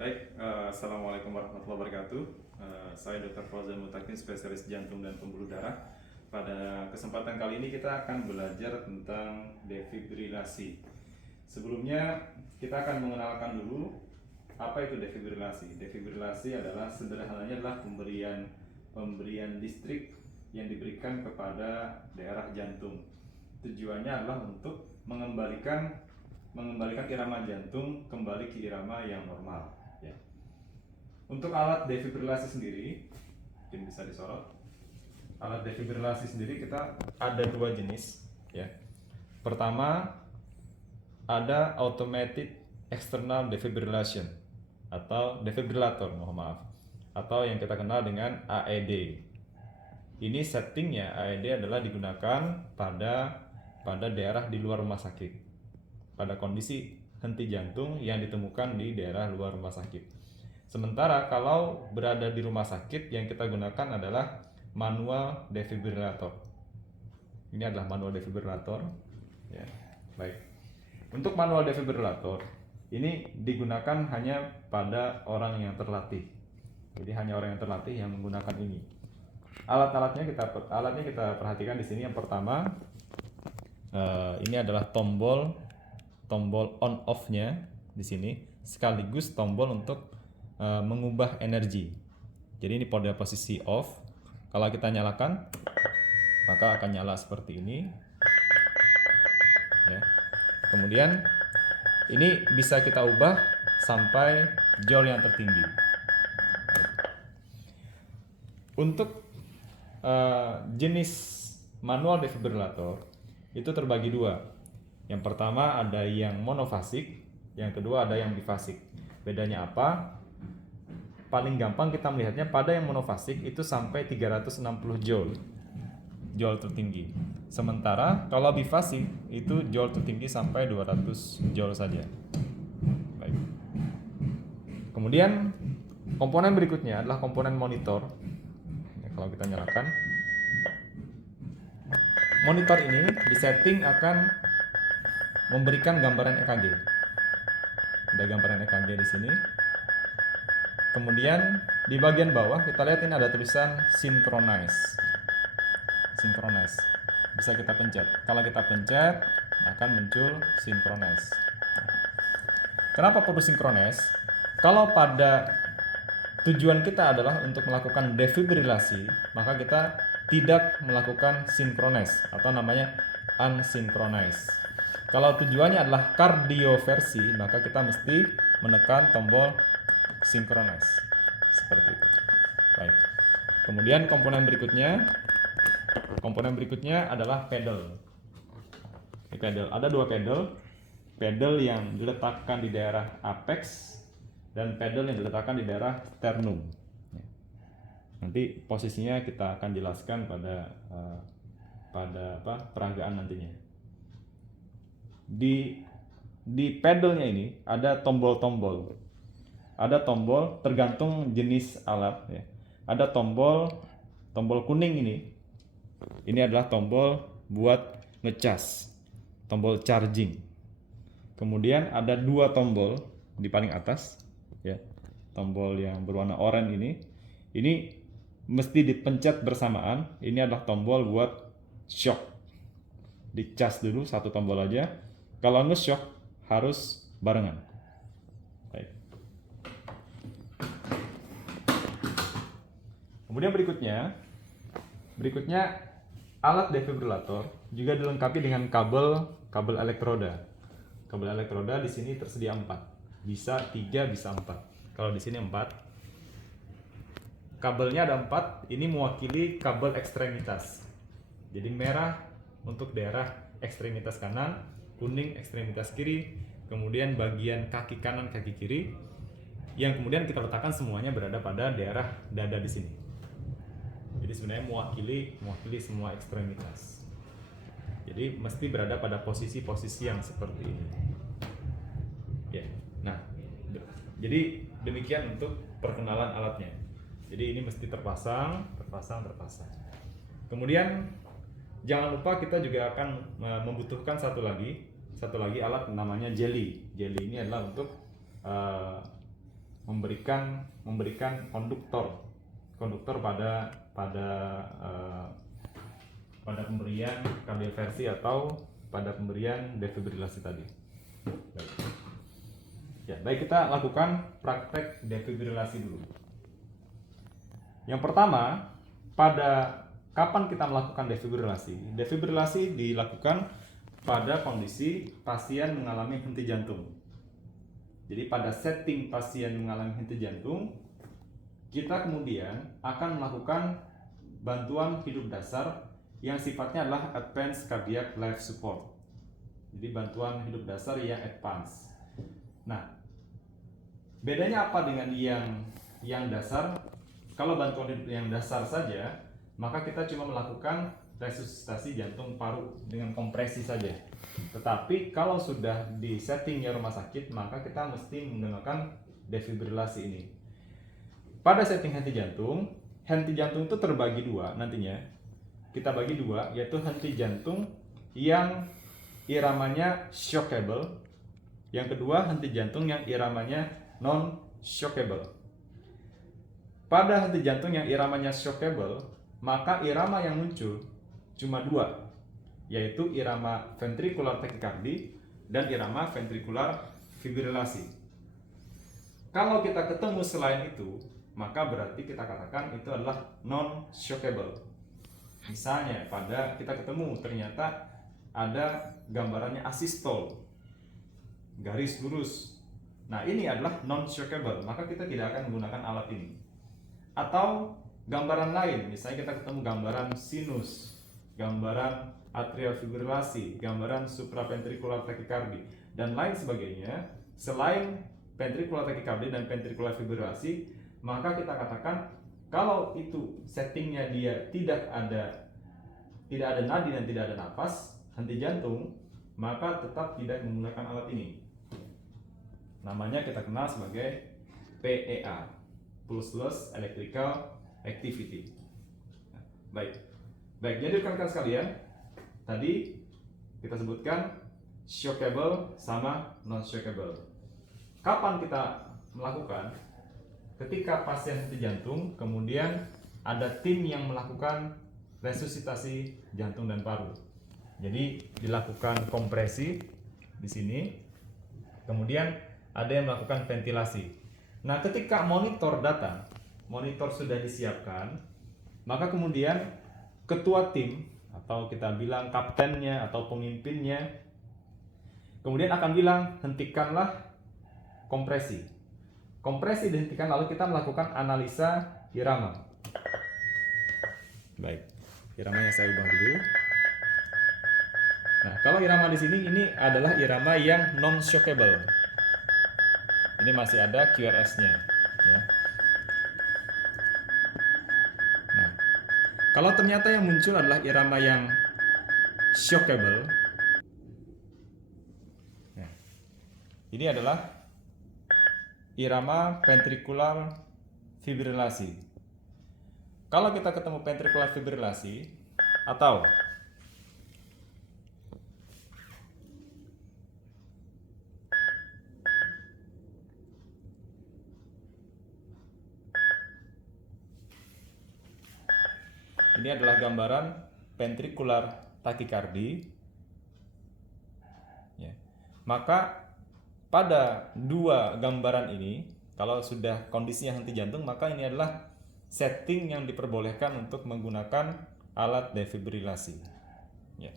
Baik, Assalamualaikum warahmatullahi wabarakatuh. Saya Dr. Fauzan Mutakin, spesialis jantung dan pembuluh darah. Pada kesempatan kali ini kita akan belajar tentang defibrilasi. Sebelumnya kita akan mengenalkan dulu apa itu defibrilasi. Defibrilasi adalah sederhananya adalah pemberian listrik yang diberikan kepada daerah jantung. Tujuannya adalah untuk mengembalikan irama jantung kembali ke irama yang normal. Ya. Untuk alat defibrilasi sendiri, mungkin bisa disorot. Alat defibrilasi sendiri kita ada dua jenis. Ya. Pertama, ada automated external defibrillation atau defibrillator, mohon maaf, atau yang kita kenal dengan AED. Ini settingnya AED adalah digunakan pada daerah di luar rumah sakit, pada kondisi henti jantung yang ditemukan di daerah luar rumah sakit. Sementara kalau berada di rumah sakit, yang kita gunakan adalah manual defibrillator. Ini adalah manual defibrillator. Ya, baik. Untuk manual defibrillator ini digunakan hanya pada orang yang terlatih. Jadi hanya orang yang terlatih yang menggunakan ini. Alatnya kita perhatikan di sini. Yang pertama, ini adalah tombol on off-nya di sini, sekaligus tombol untuk mengubah energi. Jadi ini pada posisi off. Kalau kita nyalakan, maka akan nyala seperti ini. Ya. Kemudian ini bisa kita ubah sampai joule yang tertinggi. Untuk jenis manual defibrillator itu terbagi dua. Yang pertama ada yang monofasik, yang kedua ada yang bifasik. Bedanya apa? Paling gampang kita melihatnya pada yang monofasik itu sampai 360 joule tertinggi. Sementara kalau bifasik itu joule tertinggi sampai 200 joule saja. Baik. Kemudian komponen berikutnya adalah komponen monitor. Kalau kita nyalakan, monitor ini disetting akan memberikan gambaran EKG. Ada gambaran EKG di sini. Kemudian di bagian bawah kita lihat ini ada tulisan synchronize. Bisa kita pencet. Kalau kita pencet akan muncul synchronize. Kenapa perlu synchronize? Kalau pada tujuan kita adalah untuk melakukan defibrilasi, maka kita tidak melakukan synchronize atau namanya unsynchronized. Kalau tujuannya adalah kardioversi, maka kita mesti menekan tombol synchronize. Seperti itu. Baik. Kemudian komponen berikutnya adalah pedal. Ada dua pedal yang diletakkan di daerah apex dan pedal yang diletakkan di daerah sternum. Nanti posisinya kita akan jelaskan pada peragaan nantinya. Di pedalnya ini ada tombol-tombol. Ada tombol tergantung jenis alat ya. Ada tombol kuning ini. Ini adalah tombol buat ngecas. Tombol charging. Kemudian ada dua tombol di paling atas ya. Tombol yang berwarna oranye ini. Ini mesti dipencet bersamaan. Ini adalah tombol buat shock. Dicas dulu satu tombol aja. Kalau nge-shock harus barengan. Baik. Kemudian berikutnya alat defibrillator juga dilengkapi dengan kabel elektroda. Kabel elektroda di sini tersedia 4. Bisa 3, bisa 4. Kalau di sini 4. Kabelnya ada 4. Ini mewakili kabel ekstremitas. Jadi merah untuk daerah ekstremitas kanan, kuning ekstremitas kiri, kemudian bagian kaki kanan, kaki kiri, yang kemudian kita letakkan semuanya berada pada daerah dada di sini. Jadi sebenarnya mewakili semua ekstremitas. Jadi mesti berada pada posisi-posisi yang seperti ini. Ya. Nah, jadi demikian untuk perkenalan alatnya. Jadi ini mesti terpasang. Kemudian jangan lupa kita juga akan membutuhkan satu lagi alat namanya jelly. Jelly ini adalah untuk memberikan konduktor pada pemberian kardioversi atau pada pemberian defibrilasi tadi. Baik. Ya, baik, kita lakukan praktek defibrilasi dulu. Yang pertama, pada kapan kita melakukan defibrilasi? Defibrilasi dilakukan pada kondisi pasien mengalami henti jantung. Jadi pada setting pasien mengalami henti jantung, kita kemudian akan melakukan bantuan hidup dasar yang sifatnya adalah advanced cardiac life support. Jadi bantuan hidup dasar yang advance. Nah, bedanya apa dengan yang dasar? Kalau bantuan hidup yang dasar saja, maka kita cuma melakukan resusitasi jantung paru dengan kompresi saja. Tetapi kalau sudah di settingnya rumah sakit, maka kita mesti menggunakan defibrilasi ini. Pada setting henti jantung itu terbagi dua nantinya. Kita bagi dua, yaitu henti jantung yang iramanya shockable. Yang kedua, henti jantung yang iramanya non-shockable. Pada henti jantung yang iramanya shockable, maka irama yang muncul cuma dua, yaitu irama ventricular tachycardia dan irama ventricular fibrilasi. Kalau kita ketemu selain itu, maka berarti kita katakan itu adalah non-shockable. Misalnya pada kita ketemu ternyata ada gambarannya asystole, garis lurus. Nah, ini adalah non-shockable, maka kita tidak akan menggunakan alat ini. Atau gambaran lain, misalnya kita ketemu gambaran sinus, gambaran atrial fibrilasi, gambaran supraventricular tachycardia, dan lain sebagainya. Selain ventricular tachycardia dan ventricular fibrilasi, maka kita katakan kalau itu settingnya dia tidak ada nadi dan tidak ada nafas, henti jantung, maka tetap tidak menggunakan alat ini. Namanya kita kenal sebagai PEA, Pulseless Electrical Activity. Baik, jadi rekan-rekan sekalian, tadi kita sebutkan shockable sama non-shockable. Kapan kita melakukan? Ketika pasien henti jantung, kemudian ada tim yang melakukan resusitasi jantung dan paru. Jadi dilakukan kompresi di sini, kemudian ada yang melakukan ventilasi. Nah, ketika monitor datang, monitor sudah disiapkan, maka kemudian ketua tim atau kita bilang kaptennya atau pemimpinnya kemudian akan bilang hentikanlah kompresi. Kompresi dihentikan, lalu kita melakukan analisa irama. Baik, iramanya saya ubah dulu. Nah, kalau irama di sini ini adalah irama yang non-shockable. Ini masih ada QRS-nya. Ya. Nah, kalau ternyata yang muncul adalah irama yang shockable, ya, ini adalah irama ventricular fibrilasi. Kalau kita ketemu ventricular fibrilasi atau ini adalah gambaran ventricular tachycardia, ya, maka pada dua gambaran ini, kalau sudah kondisinya henti jantung, maka ini adalah setting yang diperbolehkan untuk menggunakan alat defibrilasi. Ya,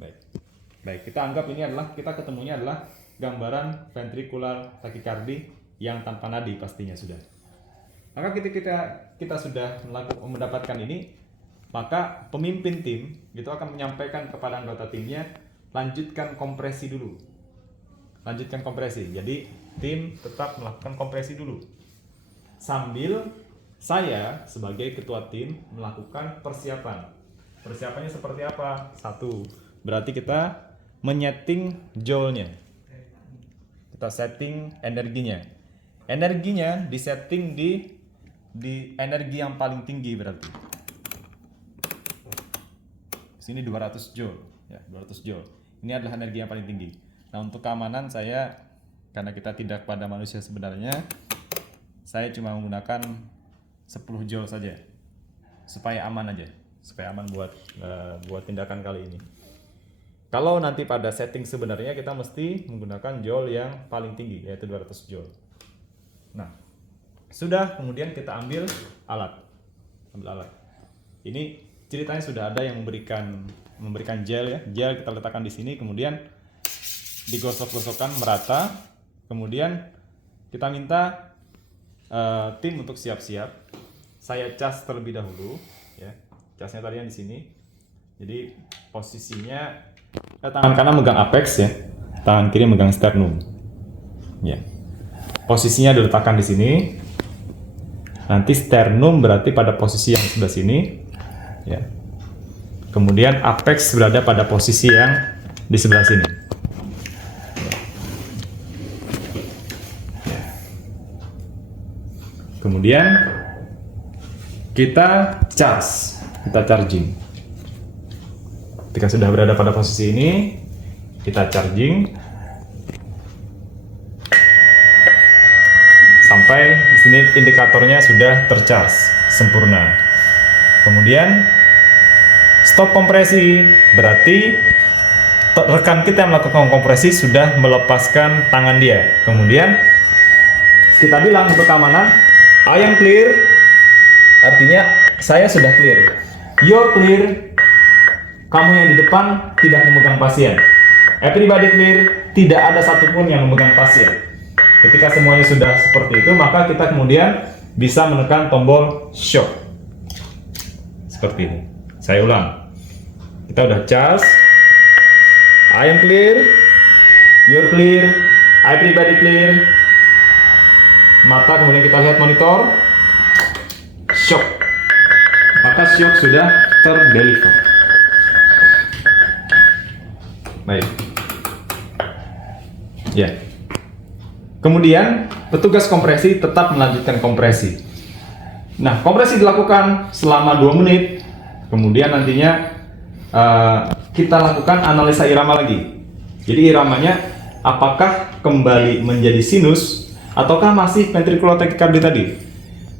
baik. Kita anggap ini adalah kita ketemunya adalah gambaran ventricular tachycardia yang tanpa nadi pastinya sudah. Maka kita sudah mendapatkan ini, maka pemimpin tim itu akan menyampaikan kepada anggota timnya, lanjutkan kompresi dulu. Jadi tim tetap melakukan kompresi dulu sambil saya sebagai ketua tim melakukan persiapan. Persiapannya seperti apa? Satu, berarti kita menyeting joule-nya. Kita setting energinya. Energinya disetting di energi yang paling tinggi berarti. Sini 200 joule, ya, 200 joule. Ini adalah energi yang paling tinggi. Nah, untuk keamanan saya, karena kita tidak pada manusia sebenarnya, saya cuma menggunakan 10 joule saja supaya aman aja, supaya aman buat tindakan kali ini. Kalau nanti pada setting sebenarnya kita mesti menggunakan joule yang paling tinggi, yaitu 200 joule. Nah, sudah, kemudian kita ambil alat. Ini ceritanya sudah ada yang memberikan gel ya. Gel kita letakkan di sini, kemudian digosok-gosokkan merata. Kemudian kita minta tim untuk siap-siap. Saya cas terlebih dahulu ya. Casnya tadi yang di sini. Jadi posisinya tangan kanan megang apex ya. Tangan kiri megang sternum. Ya. Posisinya diletakkan di sini. Nanti sternum berarti pada posisi yang sebelah sini ya. Kemudian apex berada pada posisi yang di sebelah sini. Kemudian kita charging. Ketika sudah berada pada posisi ini, kita charging sampai di sini indikatornya sudah tercharge sempurna. Kemudian stop kompresi, berarti rekan kita yang melakukan kompresi sudah melepaskan tangan dia. Kemudian kita bilang untuk keamanan, I am clear, artinya saya sudah clear. You're clear, kamu yang di depan tidak memegang pasien. Everybody clear, tidak ada satupun yang memegang pasien. Ketika semuanya sudah seperti itu, maka kita kemudian bisa menekan tombol shock. Seperti ini. Saya ulang. Kita udah charge. I am clear. You're clear. Everybody clear. Mata kemudian kita lihat monitor. Shock. Maka shock sudah terdeliver. Baik. Ya. Kemudian petugas kompresi tetap melanjutkan kompresi. Nah, kompresi dilakukan selama 2 menit. Kemudian nantinya kita lakukan analisa irama lagi. Jadi iramanya apakah kembali menjadi sinus ataukah masih ventricular tachycardia tadi?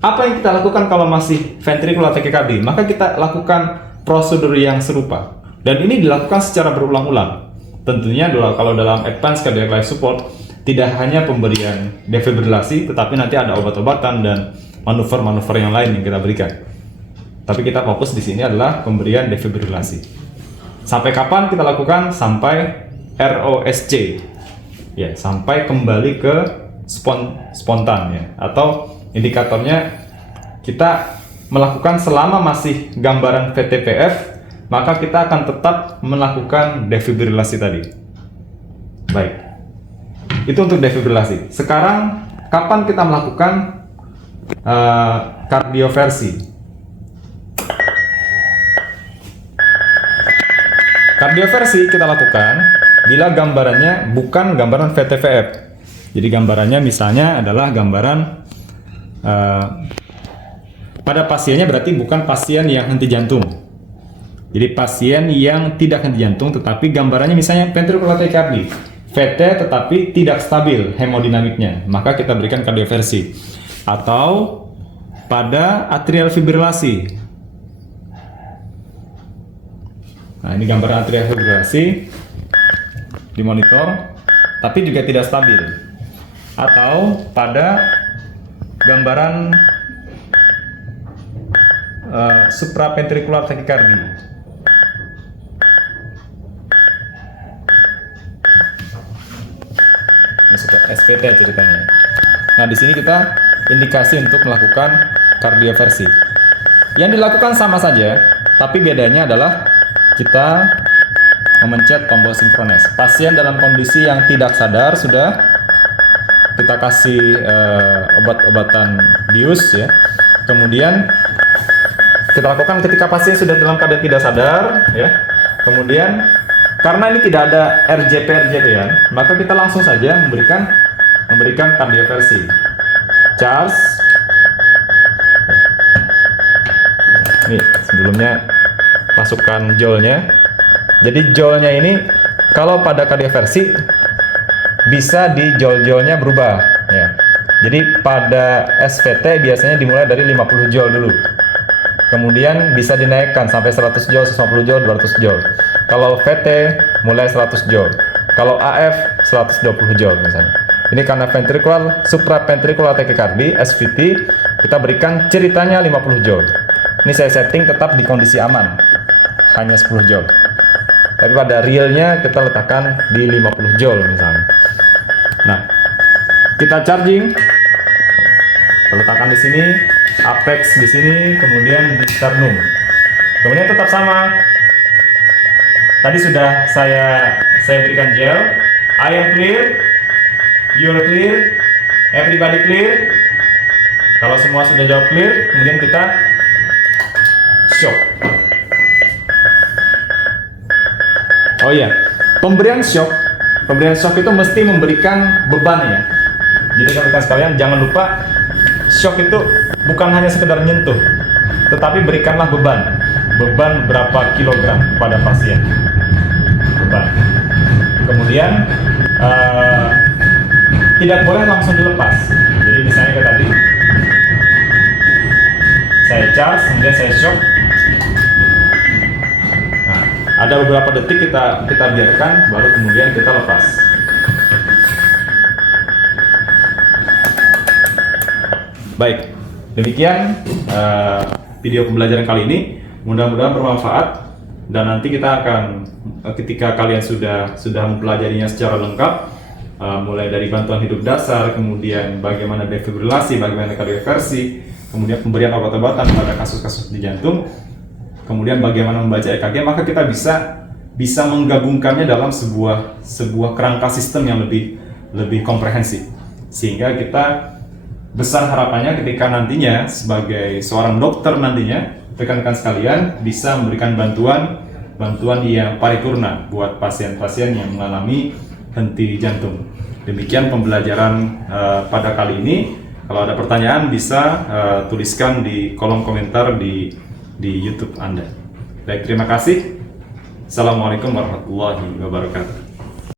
Apa yang kita lakukan kalau masih ventricular tachycardia? Maka kita lakukan prosedur yang serupa. Dan ini dilakukan secara berulang-ulang. Tentunya kalau dalam advanced cardiac life support tidak hanya pemberian defibrilasi, tetapi nanti ada obat-obatan dan manuver-manuver yang lain yang kita berikan. Tapi kita fokus di sini adalah pemberian defibrilasi. Sampai kapan kita lakukan? Sampai ROSC. Ya, sampai kembali ke spontan ya. Atau indikatornya kita melakukan selama masih gambaran VTPF, maka kita akan tetap melakukan defibrilasi tadi. Baik. Itu untuk defibrilasi. Sekarang kapan kita melakukan kardioversi? Kardioversi kita lakukan bila gambarannya bukan gambaran VTVF. Jadi gambarannya misalnya adalah gambaran pada pasiennya berarti bukan pasien yang henti jantung. Jadi pasien yang tidak henti jantung tetapi gambarannya misalnya ventricular tachycardia. VT tetapi tidak stabil hemodinamiknya, maka kita berikan kardioversi. Atau pada atrial fibrilasi. Nah, ini gambaran atrial fibrilasi di monitor, tapi juga tidak stabil. Atau pada gambaran supraventricular tachycardia. SPT ceritanya. Nah, di sini kita indikasi untuk melakukan kardioversi. Yang dilakukan sama saja, tapi bedanya adalah kita memencet tombol sinkronis. Pasien dalam kondisi yang tidak sadar sudah kita kasih obat-obatan bius ya. Kemudian kita lakukan ketika pasien sudah dalam keadaan tidak sadar ya. Kemudian karena ini tidak ada RJP-an, maka kita langsung saja memberikan kardioversi. Charge. Nih, sebelumnya masukkan joule-nya. Jadi joule-nya ini kalau pada kardioversi bisa di joule-joule-nya berubah ya. Jadi pada SVT biasanya dimulai dari 50 joule dulu. Kemudian bisa dinaikkan sampai 100 joule, 150 joule, 200 joule. Kalau VT mulai 100 joule. Kalau AF 120 joule misalnya. Ini karena ventricular supraventricular tachycardia SVT, kita berikan ceritanya 50 joule. Ini saya setting tetap di kondisi aman, hanya 10 joule. Tapi pada realnya kita letakkan di 50 joule misalnya. Nah, kita charging, kita letakkan di sini, apex di sini, kemudian di sternum. Kemudian tetap sama. Tadi sudah saya berikan gel. I am clear, you are clear, everybody clear. Kalau semua sudah jawab clear, kemudian kita shock. Oh iya, pemberian shock itu mesti memberikan beban ya. Jadi rekan-rekan sekalian jangan lupa shock itu bukan hanya sekedar nyentuh, tetapi berikanlah beban berapa kilogram pada pasien. Beban. Kemudian tidak boleh langsung dilepas. Jadi misalnya kayak tadi, saya charge, kemudian saya shock. Nah, ada beberapa detik kita biarkan, baru kemudian kita lepas. Baik, demikian video pembelajaran kali ini. Mudah-mudahan bermanfaat, dan nanti kita akan ketika kalian sudah mempelajarinya secara lengkap, mulai dari bantuan hidup dasar, kemudian bagaimana defibrilasi, bagaimana kardioversi, kemudian pemberian obat-obatan pada kasus-kasus di jantung, kemudian bagaimana membaca EKG, maka kita bisa menggabungkannya dalam sebuah kerangka sistem yang lebih komprehensif, sehingga kita besar harapannya ketika nantinya sebagai seorang dokter nantinya rekan-rekan sekalian bisa memberikan bantuan yang paripurna buat pasien-pasien yang mengalami henti jantung. Demikian pembelajaran pada kali ini. Kalau ada pertanyaan bisa tuliskan di kolom komentar di YouTube Anda. Baik, terima kasih. Assalamualaikum warahmatullahi wabarakatuh.